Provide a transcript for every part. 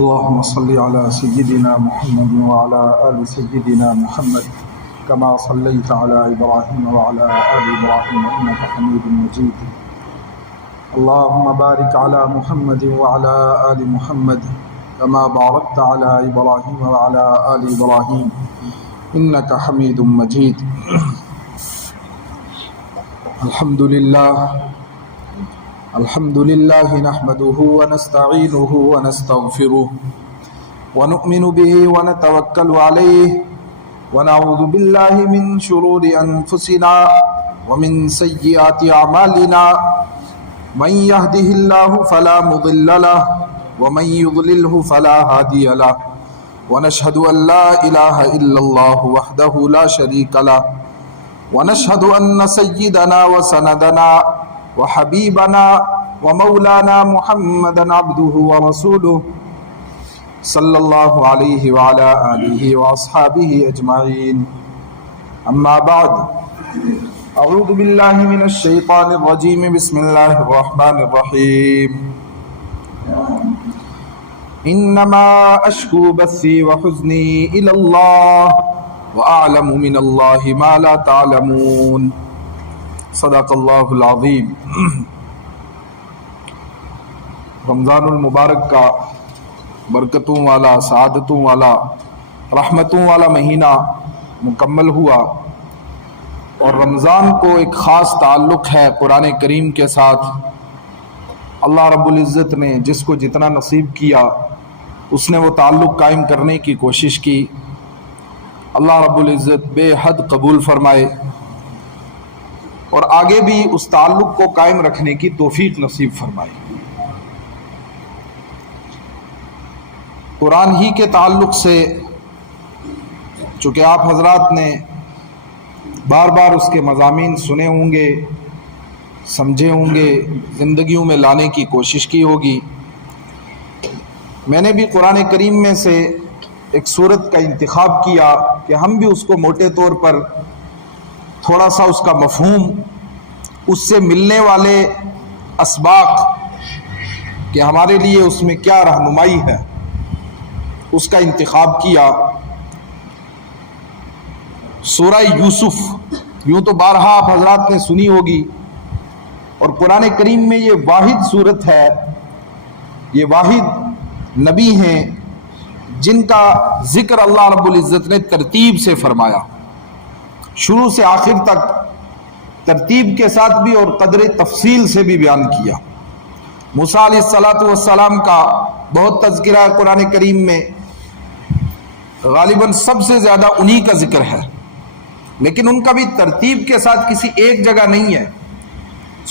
اللهم صل على سيدنا محمد وعلى آل سيدنا محمد كما صليت على إبراهيم وعلى آل إبراهيم إنك حميد مجيد. اللهم بارك على محمد وعلى آل محمد كما باركت على إبراهيم وعلى آل إبراهيم إنك حميد مجيد. الحمد لله نحمده ونستعينه ونستغفره ونؤمن به ونتوكل عليه ونعوذ بالله من شرور أنفسنا ومن سيئات أعمالنا. من يهده الله فلا مضل له ومن يضلله فلا هادي له ونشهد أن لا إله إلا الله وحده لا شريك له ونشهد أن سيدنا وسندنا وحبيبنا ومولانا محمدا عبده ورسوله صلى الله عليه وعلى آله وأصحابه أجمعين. أما بعد، أعوذ بالله من الشيطان الرجيم. بسم الله الرحمن الرحيم. إنما أشكو بثي وحزني إلى الله وأعلم من الله ما لا تعلمون. صدق اللہ العظیم. رمضان المبارک کا برکتوں والا، سعادتوں والا، رحمتوں والا مہینہ مکمل ہوا، اور رمضان کو ایک خاص تعلق ہے قرآن کریم کے ساتھ. اللہ رب العزت نے جس کو جتنا نصیب کیا اس نے وہ تعلق قائم کرنے کی کوشش کی. اللہ رب العزت بے حد قبول فرمائے اور آگے بھی اس تعلق کو قائم رکھنے کی توفیق نصیب فرمائے. قرآن ہی کے تعلق سے، چونکہ آپ حضرات نے بار بار اس کے مضامین سنے ہوں گے، سمجھے ہوں گے، زندگیوں میں لانے کی کوشش کی ہوگی. میں نے بھی قرآن کریم میں سے ایک سورت کا انتخاب کیا کہ ہم بھی اس کو موٹے طور پر تھوڑا سا اس کا مفہوم، اس سے ملنے والے اسباق کہ ہمارے لیے اس میں کیا رہنمائی ہے، اس کا انتخاب کیا. سورہ یوسف یوں تو بارہا آپ حضرات نے سنی ہوگی، اور قرآن کریم میں یہ واحد سورت ہے، یہ واحد نبی ہیں جن کا ذکر اللہ رب العزت نے ترتیب سے فرمایا، شروع سے آخر تک ترتیب کے ساتھ بھی اور قدر تفصیل سے بھی بیان کیا. موسیٰ علیہ السلام کا بہت تذکرہ ہے قرآن کریم میں، غالباً سب سے زیادہ انہی کا ذکر ہے، لیکن ان کا بھی ترتیب کے ساتھ کسی ایک جگہ نہیں ہے.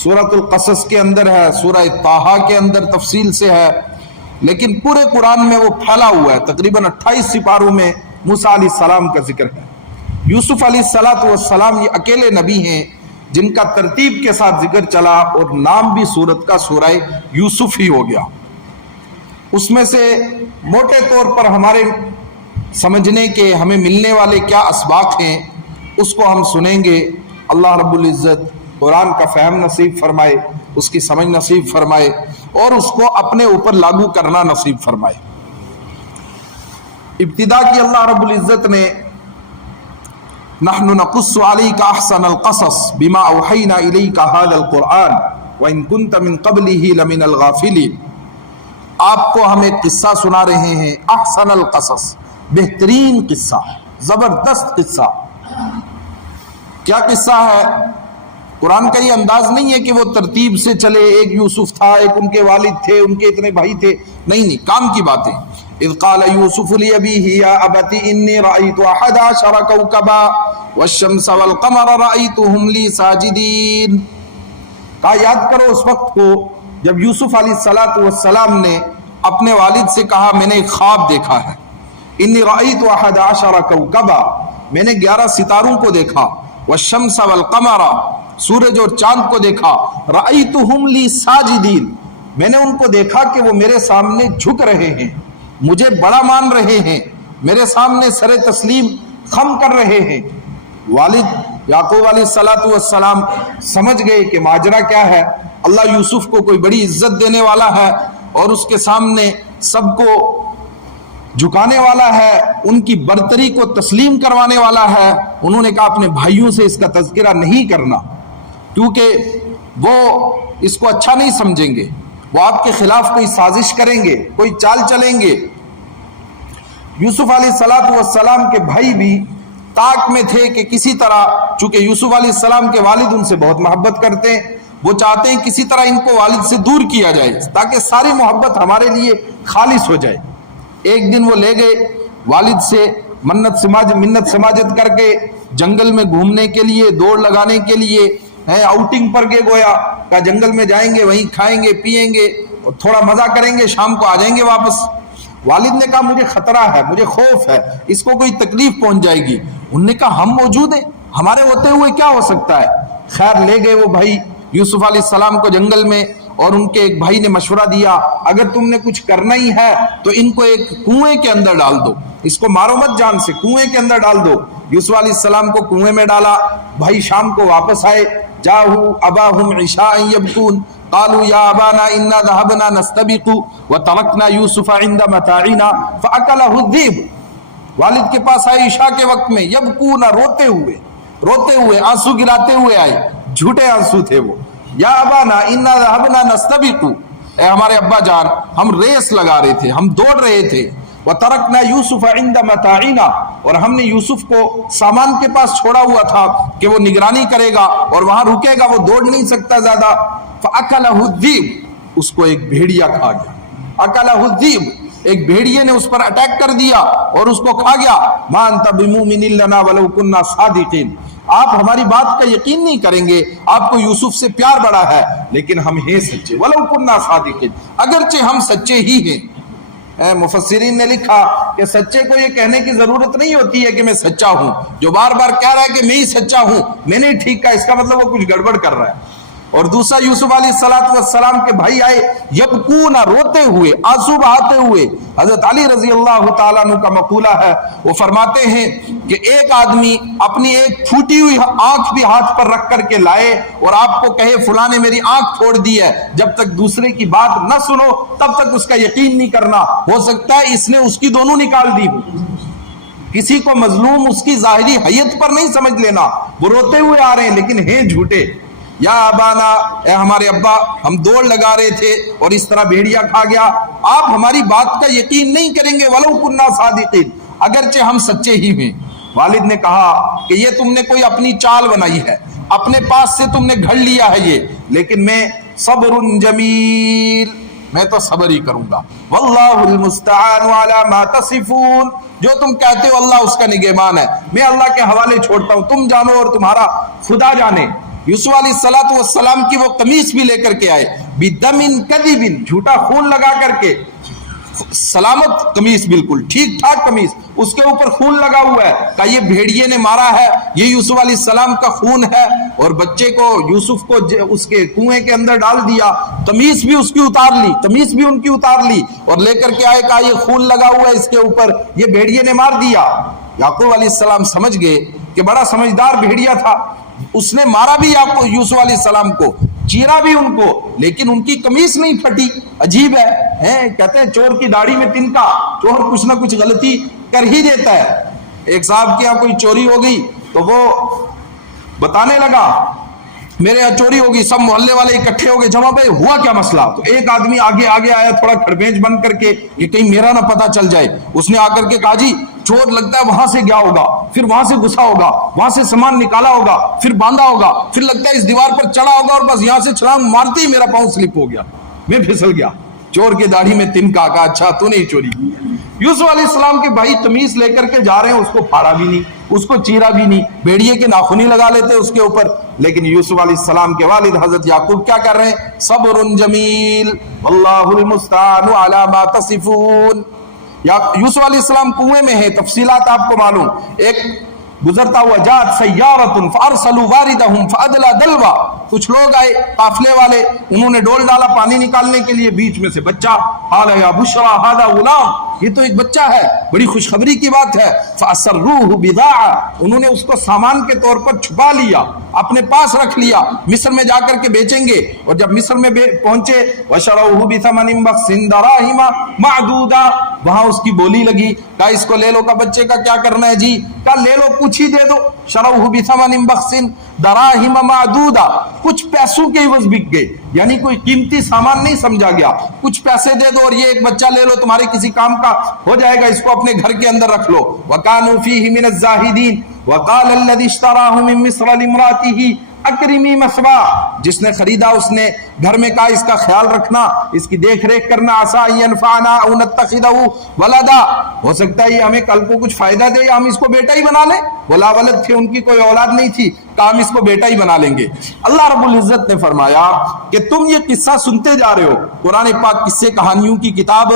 سورۃ القصص کے اندر ہے، سورہ طٰہٰ کے اندر تفصیل سے ہے، لیکن پورے قرآن میں وہ پھیلا ہوا ہے. تقریباً 28 سپاروں میں موسیٰ علیہ السلام کا ذکر ہے. یوسف علیہ السلام یہ اکیلے نبی ہیں جن کا ترتیب کے ساتھ ذکر چلا، اور نام بھی سورت کا سورہ یوسف ہی ہو گیا. اس میں سے موٹے طور پر ہمارے سمجھنے کے ہمیں ملنے والے کیا اسباق ہیں اس کو ہم سنیں گے. اللہ رب العزت قرآن کا فہم نصیب فرمائے، اس کی سمجھ نصیب فرمائے، اور اس کو اپنے اوپر لاگو کرنا نصیب فرمائے. ابتدا کی اللہ رب العزت نے نحن نقص علیک احسن القصص بما اوحینا الیک ھذا القرآن وان کنت من قبلہ لمن الغافلین. آپ کو ہم ایک قصہ سنا رہے ہیں، احسن القصص، بہترین قصہ، زبردست قصہ. کیا قصہ ہے؟ قرآن کا یہ انداز نہیں ہے کہ وہ ترتیب سے چلے، ایک یوسف تھا، ایک ان کے والد تھے، ان کے اتنے بھائی تھے، نہیں، کام کی باتیں. اذ قال یوسف لأبیہ یا ابت انی رأیت 11 کوکبا والشمس والقمر رأیتهم لی ساجدین. کہا یاد کرو اس وقت کو جب یوسف علیہ السلام نے اپنے والد سے کہا میں نے ایک خواب دیکھا ہے، انی رأیت 11 کوکبا، میں نے 11 ستاروں کو دیکھا، والشمس والقمر، سورج اور چاند کو دیکھا، رأیتهم لی ساجدین، میں نے ان کو دیکھا کہ وہ میرے سامنے جھک رہے ہیں، مجھے بڑا مان رہے ہیں، میرے سامنے سر تسلیم خم کر رہے ہیں. والد یعقوب علیہ السلام سمجھ گئے کہ ماجرا کیا ہے. اللہ یوسف کو کوئی بڑی عزت دینے والا ہے اور اس کے سامنے سب کو جھکانے والا ہے، ان کی برتری کو تسلیم کروانے والا ہے۔ انہوں نے کہا اپنے بھائیوں سے اس کا تذکرہ نہیں کرنا، کیونکہ وہ اس کو اچھا نہیں سمجھیں گے، وہ آپ کے خلاف کوئی سازش کریں گے، کوئی چال چلیں گے۔ یوسف علیہ السلام کے بھائی بھی طاق میں تھے کہ کسی طرح، چونکہ یوسف علیہ السلام کے والد ان سے بہت محبت کرتے ہیں، وہ چاہتے ہیں کسی طرح ان کو والد سے دور کیا جائے تاکہ ساری محبت ہمارے لیے خالص ہو جائے۔ ایک دن وہ لے گئے والد سے منت سماجت کر کے جنگل میں گھومنے کے لیے، دوڑ لگانے کے لیے، آؤٹنگ پر گئے، گویا کہ جنگل میں جائیں گے، وہیں کھائیں گے پیئیں گے اور تھوڑا مزہ کریں گے، شام کو آ جائیں گے واپس۔ والد نے کہا مجھے خطرہ ہے، مجھے خوف ہے، اس کو کوئی تکلیف پہنچ جائے گی۔ انہوں نے کہا ہم موجود ہیں، ہمارے ہوتے ہوئے کیا ہو سکتا ہے۔ خیر لے گئے وہ بھائی یوسف علیہ السلام کو جنگل میں، اور ان کے ایک بھائی نے مشورہ دیا اگر تم نے کچھ کرنا ہی ہے تو ان کو ایک کنویں کے اندر ڈال دو، اس کو مارو مت جان سے، کنویں کے اندر ڈال دو۔ یوسف علیہ السلام کو کنویں میں ڈالا۔ بھائی شام کو واپس آئے، جاءوا اباهم عشاء يبكون قالوا يا ابانا انا ذهبنا نستبق وتركنا يوسف عند متاعنا فاكله الذئب۔ والد کے پاس آئے عشاء کے وقت میں، یبکون، روتے ہوئے آنسو گراتے ہوئے آئے، جھوٹے آنسو تھے وہ۔ یا ابانا انا ذهبنا نستبق، اے ہمارے ابا جان ہم ریس لگا رہے تھے، ہم دوڑ رہے تھے۔ وَتَرَكْنَا يُوسُفَ عِنْدَ مَتَاعِنَا، اور ہم نے یوسف کو سامان کے پاس چھوڑا ہوا تھا کہ وہ نگرانی کرے گا اور وہاں رکے گا، وہ دوڑ نہیں سکتا زیادہ۔ فَأَكَلَهُ الذِّئْبُ، اس کو ایک بھیڑیا کھا گیا۔ أَكَلَهُ الذِّئْبُ، ایک بھیڑیے نے اس پر اٹیک کر دیا اور اس کو کھا گیا۔ مَا أَنْتَ بِمُؤْمِنٍ لَنَا وَلَوْ كُنَّا صَادِقِينَ، آپ ہماری بات کا یقین نہیں کریں گے، آپ کو یوسف سے پیار بڑا ہے لیکن ہم ہیں سچے، وَلَوْ كُنَّا صَادِقِينَ، اگرچہ ہم سچے ہی ہیں۔ مفسرین نے لکھا کہ سچے کو یہ کہنے کی ضرورت نہیں ہوتی ہے کہ میں سچا ہوں، جو بار بار کہہ رہا ہے کہ میں ہی سچا ہوں، میں نے ٹھیک کہا، اس کا مطلب وہ کچھ گڑبڑ کر رہا ہے۔ اور دوسرا یوسف علیہ السلام کے بھائی آئے، یبکون، روتے ہوئے، آنسو بہاتے ہوئے۔ حضرت علی رضی اللہ تعالیٰ عنہ کا مقولہ ہے، وہ فرماتے ہیں کہ ایک آدمی اپنی ایک پھوٹی ہوئی آنکھ بھی ہاتھ پر رکھ کر کے لائے اور آپ کو کہے فلاں نے میری آنکھ پھوڑ دی ہے، جب تک دوسرے کی بات نہ سنو تب تک اس کا یقین نہیں کرنا، ہو سکتا ہے اس نے اس کی دونوں نکال دی ہو۔ کسی کو مظلوم اس کی ظاہری حیت پر نہیں سمجھ لینا، وہ روتے ہوئے آ رہے ہیں لیکن ہیں جھوٹے۔ یا ابانا، اے ہمارے ابا ہم دوڑ لگا رہے تھے اور اس طرح بھیڑیا کھا گیا، آپ ہماری بات کا یقین نہیں کریں گے، وَلَوْ كُنَّا صَادِقِينَ، اگرچہ ہم سچے ہی ہیں۔ والد نے کہا کہ یہ تم نے کوئی اپنی چال بنائی ہے، اپنے پاس سے تم نے گھڑ لیا ہے یہ، لیکن میں صبر جمیل، میں تو صبر ہی کروں گا۔ واللہ المستعان علی ما تصفون، جو تم کہتے ہو اللہ اس کا نگہبان ہے، میں اللہ کے حوالے چھوڑتا ہوں، تم جانو اور تمہارا خدا جانے۔ یوسف علیہ السلام کی وہ قمیص بھی لے کر کے آئے، بدم کذب، جھوٹا خون لگا کر کے، سلامت قمیص، بالکل ٹھیک ٹھاک قمیص، اس کے اوپر خون لگا ہوا ہے، کہ یہ بھیڑیے نے مارا ہے، یہ یوسف علیہ السلام کا خون ہے، اور بچے کو یوسف کو اس کے کنویں کے اندر ڈال دیا، قمیص بھی اس کی اتار لی، قمیص بھی ان کی اتار لی اور لے کر کے آئے، کہا یہ خون لگا ہوا ہے اس کے اوپر، یہ بھیڑیے نے مار دیا۔ یعقوب علیہ السلام سمجھ گئے کہ بڑا سمجھدار بھیڑیا تھا، اس نے مارا بھی یوسف علیہ السلام کو، چیرا بھی ان کو، لیکن ان کی قمیص نہیں پھٹی۔ عجیب ہے، کہتے ہیں چور کی داڑھی میں تنکا، چور کچھ نہ کچھ غلطی کر ہی دیتا ہے۔ ایک صاحب کے یہاں کوئی چوری ہو گئی تو وہ بتانے لگا میرے یہاں چوری ہوگی، سب محلے والے اکٹھے ہو گئے، جمع پہ ہوا کیا مسئلہ؟ تو ایک آدمی آگے آیا تھوڑا کھڑبینچ بن کر کے کہ کہیں میرا نہ پتہ چل جائے، اس نے آ کر کے کہا جی چور لگتا ہے وہاں سے گیا ہوگا، پھر وہاں سے گھسا ہوگا، وہاں سے سامان نکالا ہوگا، پھر باندھا ہوگا، پھر لگتا ہے اس دیوار پر چڑھا ہوگا اور بس یہاں سے چھلانگ مارتے ہی میرا پاؤں سلپ ہو گیا، میں پھسل گیا۔ چور کی داڑھی میں تنکا، کہا اچھا تو نہیں چوری کی۔ یوسف علیہ السلام کے بھائی قمیص لے کر کے جا رہے ہیں، اس کو پھاڑا بھی نہیں، اس کو چیرا بھی نہیں، بھیڑیے کے ناخن ہی لگا لیتے اس کے اوپر، لیکن یوسف علیہ السلام کے والد حضرت یعقوب کیا کر رہے ہیں؟ صبر جمیل واللہ المستعان علی ما تصفون۔ یوسف علیہ السلام کنویں میں ہے، تفصیلات آپ کو معلوم، ایک گزرتا ہوا جات سیارۃ فارسلوا واردہم فادلی دلوا، کچھ لوگ آئے قافلے والے، انہوں نے ڈول ڈالا پانی نکالنے کے لیے، بیچ میں سے بچہ، قال یا بشرا ھذا غلام، یہ تو ایک بچہ ہے، بڑی خوشخبری کی بات ہے۔ فَأَسَرُّوهُ بِضَاعَةً، انہوں نے اس کو سامان کے طور پر چھپا لیا، اپنے پاس رکھ لیا، مصر میں جا کر کے بیچیں گے۔ اور جب مصر میں پہنچے وَشَرَوْهُ بِثَمَنٍ بَخْسٍ دَرَاهِمَ مَعْدُودَةٍ، وہاں اس کی بولی لگی، کہا اس کو لے لو، کا بچے کا کیا کرنا ہے جی، کہا لے لو، کچھ ہی دے دو۔ شَرَوْهُ بِثَمَنٍ بَخْسٍ دَرَاهِمَ مَعْدُودَةٍ، کچھ پیسوں کے عوض بک گئے، یعنی کوئی قیمتی سامان نہیں سمجھا گیا، کچھ پیسے دے دو اور یہ ایک بچہ لے لو، تمہارے کسی کام کا ہو جائے گا، اس کو اپنے گھر کے اندر رکھ لو۔ وَكَانُوا فِيهِ مِنَ الزَّاهِدِينَ وَقَالَ الَّذِي اشْتَرَاهُ مِن مِّصْرَ لِامْرَأَتِهِ اکرمی مثوا، جس نے خریدا اس نے گھر میں کہا اس کا خیال رکھنا، اس کی دیکھ ریکھ کرنا، عسیٰ ان ینفعنا او نتخذہ ولدا، ہو سکتا ہے یہ ہمیں کل کو کچھ فائدہ دے یا ہم اس کو بیٹا ہی بنا لیں۔ ولا ولد تھے، ان کی کوئی اولاد نہیں تھی، کہا ہم اس کو بیٹا ہی بنا لیں گے۔ اللہ رب العزت نے فرمایا کہ تم یہ قصہ سنتے جا رہے ہو، قرآن پاک قصے کہانیوں کی کتاب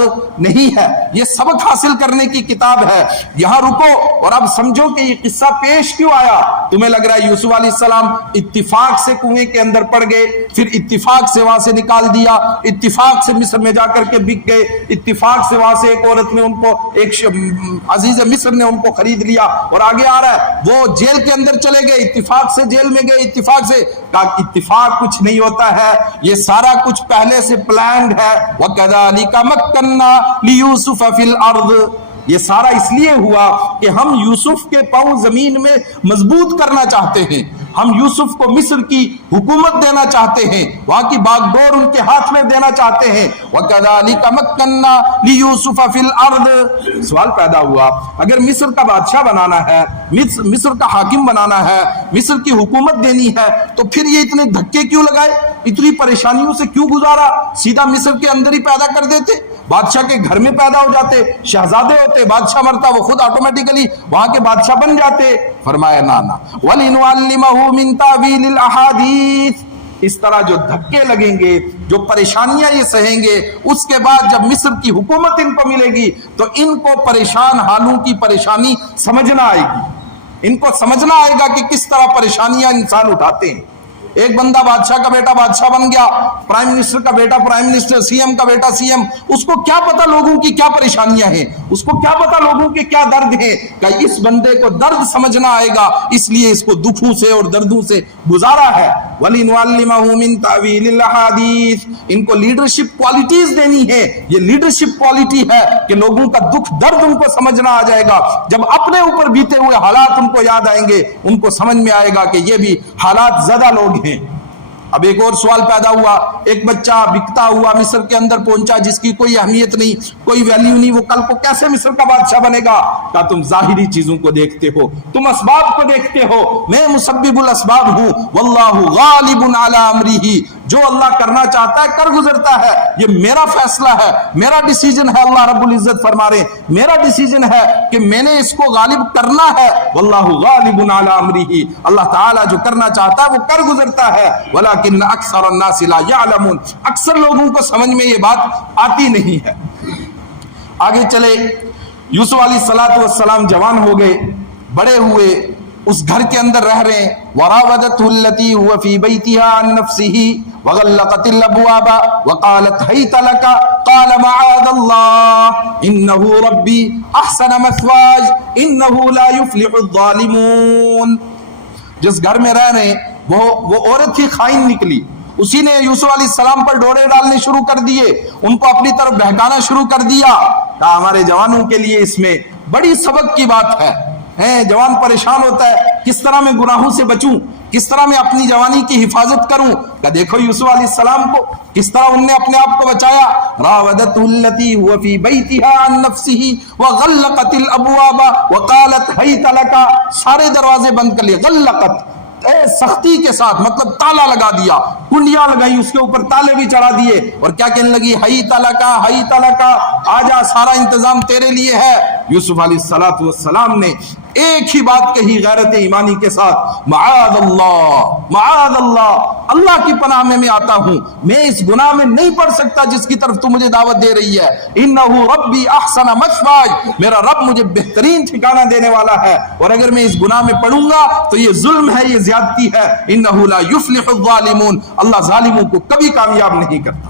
نہیں ہے، یہ سبق حاصل کرنے کی کتاب ہے۔ یہاں رکو اور اب سمجھو کہ یہ قصہ پیش کیوں آیا۔ تمہیں لگ رہا ہے یوسف علیہ السلام اتفاق سے کنویں کے اندر پڑ گئے، پھر اتفاق سے وہاں سے نکال دیا، اتفاق سے مصر میں جا کر کے بک گئے، اتفاق سے وہاں سے ایک عورت نے ان کو، ایک عزیز مصر نے ان کو خرید لیا، اور آگے آ رہا ہے وہ جیل کے اندر چلے گئے، اتفاق سے جیل میں گئے، اتفاق سے، کہا اتفاق کچھ نہیں ہوتا ہے، یہ سارا کچھ پہلے سے پلانڈ ہے۔ وَكَذَلِكَ مَكَّنَّا لِيُوسُفَ فِي الْأَرْضِ، یہ سارا اس لیے ہوا کہ ہم یوسف کے پاؤں زمین میں مضبوط کرنا چاہتے ہیں، ہم یوسف کو مصر کی حکومت دینا چاہتے ہیں، وہاں کی باغ ڈور ان کے ہاتھ میں دینا چاہتے ہیں۔ وَكَذَلِكَ مَكَّنَّا لِيُوسُفَ فِي الْأَرْضِ، سوال پیدا ہوا اگر مصر کا بادشاہ بنانا ہے، مصر کا حاکم بنانا ہے، مصر کی حکومت دینی ہے، تو پھر یہ اتنے دھکے کیوں لگائے، اتنی پریشانیوں سے کیوں گزارا، سیدھا مصر کے اندر ہی پیدا کر دیتے، بادشاہ کے گھر میں پیدا ہو جاتے، شہزادے ہوتے، بادشاہ مرتا وہ خود آٹومیٹیکلی وہاں کے بادشاہ بن جاتے۔ فرمایا نانا وَلِنُعَلِّمَهُ مِن تَأْوِيلِ الْأَحَادِيثِ، اس طرح جو دھکے لگیں گے، جو پریشانیاں یہ سہیں گے، اس کے بعد جب مصر کی حکومت ان کو ملے گی تو ان کو پریشان حالوں کی پریشانی سمجھنا آئے گی، ان کو سمجھنا آئے گا کہ کس طرح پریشانیاں انسان اٹھاتے ہیں۔ ایک بندہ بادشاہ کا بیٹا بادشاہ بن گیا، پرائم منسٹر کا بیٹا پرائم منسٹر، سی ایم کا بیٹا سی ایم، اس کو کیا پتا لوگوں کی کیا پریشانیاں ہیں، اس کو کیا پتا لوگوں کے کیا درد ہیں، کہ اس بندے کو درد سمجھنا آئے گا، اس لیے اس کو دکھوں سے اور دردوں سے گزارا ہے۔ وَلِنُعَلِّمَهُ مِن تَأْوِيلِ الْأَحَادِيثِ، ان کو لیڈرشپ کوالٹیز دینی ہے، یہ لیڈرشپ کوالٹی ہے کہ لوگوں کا دکھ درد ان کو سمجھنا آ جائے گا، جب اپنے اوپر بیتے ہوئے حالات ان کو یاد آئیں گے، ان کو سمجھ میں آئے گا کہ یہ بھی حالات زدہ لوگ ہیں۔ اب ایک اور سوال پیدا ہوا، ایک بچہ بکتا ہوا مصر کے اندر پہنچا، جس کی کوئی اہمیت نہیں، کوئی ویلیو نہیں، وہ کل کو کیسے مصر کا بادشاہ بنے گا؟ کہا تم ظاہری چیزوں کو دیکھتے ہو، تم اسباب کو دیکھتے ہو، میں مسبب الاسباب ہوں، واللہ غالب علی امرہ، جو اللہ کرنا چاہتا ہے کر گزرتا ہے، یہ میرا فیصلہ ہے، میرا ڈیسیجن ہے۔ اللہ رب العزت فرما رہے ہیں میرا ڈیسیجن ہے کہ میں نے اس کو غالب کرنا ہے، واللہ غالب علی امرہ، اللہ تعالیٰ جو کرنا چاہتا ہے وہ کر گزرتا ہے، ولیکن اکثر الناس لا یعلمون، اکثر لوگوں کو سمجھ میں یہ بات آتی نہیں ہے۔ آگے چلے، یوسف علیہ السلام جوان ہو گئے، بڑے ہوئے، اس گھر کے اندر رہ رہے ہیں۔ وراودته التي هو في بيتها عن نفسه وغلقت الابواب وقالت هيت لك قال معاذ الله انه ربي احسن مثواي انه لا يفلح الظالمون۔ جس گھر میں رہ رہے ہیں وہ عورت ہی خائن نکلی، اسی نے یوسف علیہ السلام پر ڈورے ڈالنے شروع کر دیے، ان کو اپنی طرف بہکانا شروع کر دیا۔ کہا ہمارے جوانوں کے لیے اس میں بڑی سبق کی بات ہے، جوان پریشان ہوتا ہے کس طرح میں گناہوں سے بچوں، کس طرح میں اپنی جوانی کی حفاظت کروں۔ کہ دیکھو یوسف علیہ السلام کو کس طرح انہوں نے اپنے آپ کو بچایا۔ راودته التي هو في بيتها عن نفسه وغلقت الابواب وقالت هيت لك، سارے دروازے بند کر لیے، غلقت سختی کے ساتھ، مطلب تالا لگا دیا، کنڈیاں لگائی، اس کے اوپر تالے بھی چڑھا دیے، اور کیا کہنے لگی، ہیت لک، آجا سارا انتظام تیرے لیے ہے۔ یوسف علیہ السلام نے ایک ہی بات کہی غیرت ایمانی کے ساتھ، معاذ اللہ، اللہ کی پناہ میں آتا ہوں، میں اس گناہ میں نہیں پڑ سکتا جس کی طرف تو مجھے دعوت دے رہی ہے۔ انہ ربی احسن مثواي، میرا رب مجھے بہترین ٹھکانہ دینے والا ہے، اور اگر میں اس گناہ میں پڑوں گا تو یہ ظلم ہے، یہ زیادتی ہے۔ انہ لا یفلح الظالمون، اللہ ظالموں کو کبھی کامیاب نہیں کرتا،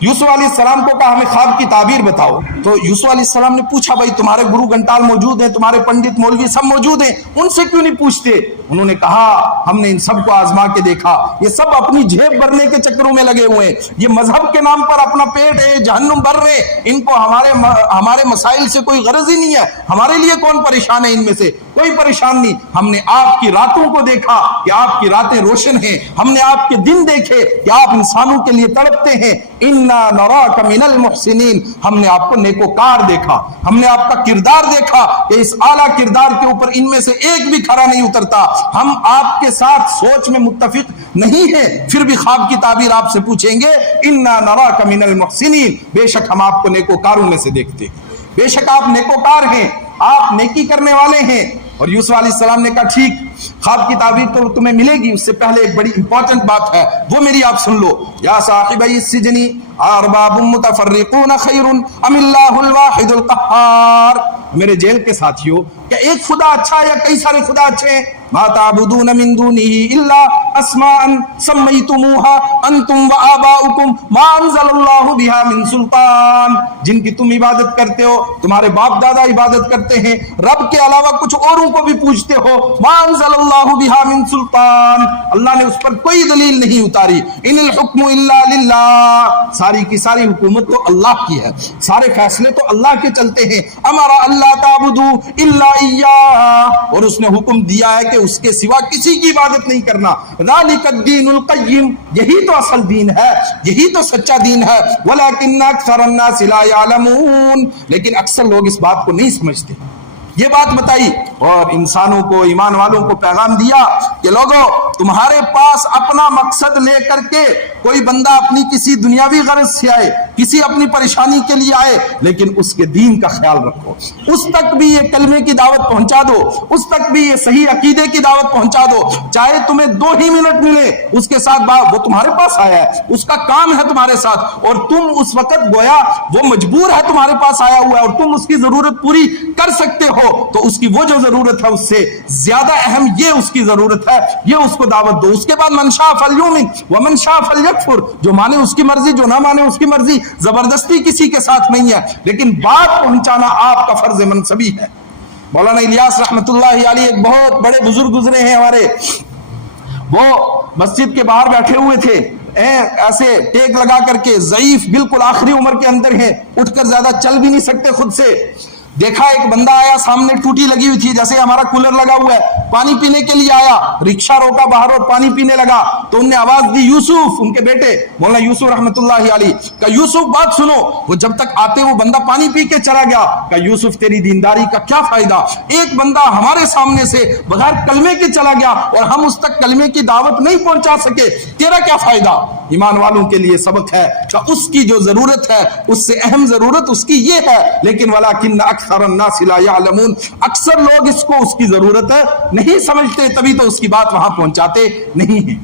یوسف علیہ السلام کو کہا ہمیں خواب کی تعبیر بتاؤ. تو یوسف علیہ السلام نے پوچھا بھائی تمہارے گرو گھنٹال موجود ہیں, تمہارے پنڈت مولوی سب موجود ہیں, ان سے کیوں نہیں پوچھتے؟ انہوں نے کہا ہم نے ان سب کو آزما کے دیکھا, یہ سب اپنی جیب بھرنے کے چکروں میں لگے ہوئے ہیں, یہ مذہب کے نام پر اپنا پیٹ ہے جہنم بھر رہے, ان کو ہمارے مسائل سے کوئی غرض ہی نہیں ہے. ہمارے لیے کون پریشان ہے؟ ان میں سے کوئی پریشان نہیں. ہم نے آپ کی راتوں کو دیکھا کہ آپ کی راتیں روشن ہیں, ہم نے آپ کے دن دیکھے کہ آپ انسانوں کے لیے تڑپتے ہیں. انا نراک من المحسنین, ہم نے آپ کو نیکوکار دیکھا, ہم نے آپ کا کردار دیکھا کہ اس اعلیٰ کردار کے اوپر ان میں سے ایک بھی کھرا نہیں اترتا. ہم آپ کے ساتھ سوچ میں متفق نہیں ہیں, پھر بھی خواب کی تعبیر آپ سے پوچھیں گے. انا نراک من المحسنین, بے شک ہم آپ کو نیکوکاروں میں سے دیکھتے ہیں, بے شک آپ نیکوکار ہیں, آپ نیکی کرنے والے ہیں. اور یوسف علیہ السلام نے کہا ٹھیک, خواب کی تعبیر تو تمہیں ملے گی, اس سے پہلے ایک بڑی امپورٹنٹ بات ہے, وہ میری آپ سن لو. یا صاحبی السجن ارباب متفرقون خیر ام اللہ الواحد القہار, میرے جیل کے ساتھیوں, کیا ایک خدا اچھا ہے یا کئی سارے خدا اچھے ہیں؟ ما تعبدون من دونه الا اسماء سمیتموها انتم وآباؤکم ما انزل اللہ بها من سلطان, جن کی تم عبادت کرتے ہو, تمہارے باپ دادا عبادت کرتے ہیں, رب کے علاوہ کچھ اوروں کو بھی پوجتے ہو. ما انزل اللہ بها من سلطان, اللہ نے اس پر کوئی دلیل نہیں اتاری. ان الحکم الا للہ, ساری کی ساری حکومت تو اللہ کی ہے, سارے فیصلے تو اللہ کے چلتے ہیں. امر اللہ تعبدوا الا اياه, اور اس نے حکم دیا ہے کہ اس کے سوا کسی کی عبادت نہیں کرنا. ذالک الدین القیم, یہی تو اصل دین ہے, یہی تو سچا دین ہے. ولکن اکثر الناس لا يعلمون, لیکن اکثر لوگ اس بات کو نہیں سمجھتے. یہ بات بتائی اور انسانوں کو, ایمان والوں کو پیغام دیا کہ لوگوں, تمہارے پاس اپنا مقصد لے کر کے کوئی بندہ اپنی کسی دنیاوی غرض سے آئے, کسی اپنی پریشانی کے لیے آئے, لیکن اس کے دین کا خیال رکھو, اس تک بھی یہ کلمے کی دعوت پہنچا دو, اس تک بھی یہ صحیح عقیدے کی دعوت پہنچا دو. چاہے تمہیں 2 ہی منٹ ملے اس کے ساتھ بات, وہ تمہارے پاس آیا ہے, اس کا کام ہے تمہارے ساتھ, اور تم اس وقت گویا وہ مجبور ہے تمہارے پاس آیا ہوا ہے, اور تم اس کی ضرورت پوری کر سکتے ہو, تو اس کی وہ جو ضرورت ہے اس سے زیادہ اہم یہ اس کی ضرورت ہے, یہ اس کو دعوت دو. اس کے بعد من شاء فلیؤمن ومن شاء فلیکفر, جو مانے اس کی مرضی, جو نہ مانے اس کی مرضی, زبردستی کسی کے ساتھ نہیں ہے, لیکن بات پہنچانا آپ کا فرض منصبی ہے. مولانا الیاس رحمت اللہ علیہ ایک بہت بڑے بزرگ گزرے ہیں ہمارے, وہ مسجد کے باہر بیٹھے ہوئے تھے, ایسے ٹیک لگا کر کے, ضعیف, بالکل آخری عمر کے اندر ہیں, اٹھ کر زیادہ چل بھی نہیں سکتے خود سے. دیکھا ایک بندہ آیا, سامنے ٹوٹی لگی ہوئی تھی, جیسے ہمارا کولر لگا ہوا ہے, پانی پینے کے لیے آیا, رکشہ روکا باہر اور پانی پینے لگا. تو ان نے آواز دی, یوسف, ان کے بیٹے مولانا یوسف رحمت اللہ علیہ, کہ یوسف بات سنو. وہ جب تک آتے وہ بندہ پانی پی کے چلا گیا. کہ یوسف تیری دینداری کا کیا فائدہ, ایک بندہ ہمارے سامنے سے بغیر کلمے کے چلا گیا اور ہم اس تک کلمے کی دعوت نہیں پہنچا سکے, تیرا کیا فائدہ. ایمان والوں کے لیے سبق ہے کہ اس کی جو ضرورت ہے اس سے اہم ضرورت اس کی یہ ہے, لیکن ولکن اکثر الناس لا يعلمون, اکثر لوگ اس کو اس کی ضرورت ہے نہیں سمجھتے, تبھی تو اس کی بات وہاں پہنچاتے نہیں ہیں.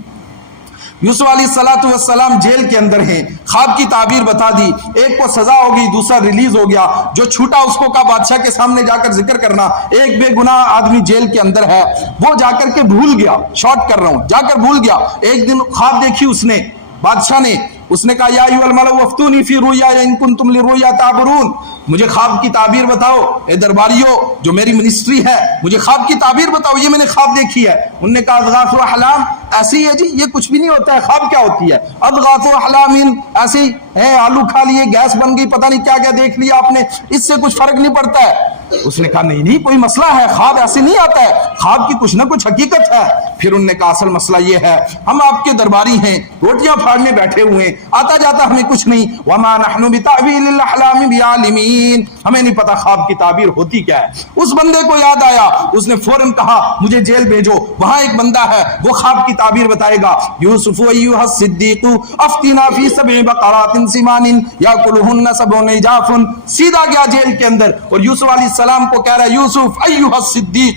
یوسف علیہ السلام جیل کے اندر ہیں, خواب کی تعبیر بتا دی, ایک کو سزا ہوگی, دوسرا ریلیز ہو گیا, جو چھوٹا اس کو کہا بادشاہ کے سامنے جا کر ذکر کرنا. ایک بے گناہ آدمی جیل کے اندر ہے, وہ جا کر کے بھول گیا, شارٹ کر رہا ہوں, جا کر بھول گیا. ایک دن خواب دیکھی اس نے, بادشاہ نے, اس نے کہا یا ایھا الملأ افتونی فی رؤیایا ان کنتم للرؤیا تعبرون, مجھے خواب کی تعبیر بتاؤ, اے درباریوں جو میری منسٹری ہے, مجھے خواب کی تعبیر بتاؤ, یہ میں نے خواب دیکھی ہے. انہوں نے کہا اضغاث احلام, ایسے ہی ہے جی, یہ کچھ بھی نہیں ہوتا ہے. خواب کیا ہوتی ہے؟ اضغاث احلام, ایسے ہی ہے, آلو کھا لیے, گیس بن گئی, پتہ نہیں کیا کیا دیکھ لیا آپ نے, اس سے کچھ فرق نہیں پڑتا ہے. اس نے کہا نہیں کوئی مسئلہ ہے, خواب ایسے نہیں آتا ہے, خواب کی کچھ نہ کچھ حقیقت ہے. پھر انہوں نے کہا اصل مسئلہ یہ ہے, ہم آپ کے درباری ہیں, روٹیاں پھاڑنے بیٹھے ہوئے ہیں, آتا جاتا ہمیں کچھ نہیں. وما نحن بتأویل الاحلام بعالمین, ہمیں نہیں پتا خواب کی تعبیر ہوتی کیا ہے. اس بندے کو یاد آیا, اس نے فوراً کہا مجھے جیل بھیجو, وہاں ایک بندہ ہے وہ خواب کی تعبیر بتائے گا. یوسف ایھا الصدیق افتنا فی 7 بقرات سمان یاکلہن 7 عجاف, سیدھا گیا جیل کے اندر اور یوسف علیہ السلام کو کہہ رہا ہے یوسف ایھا الصدیق,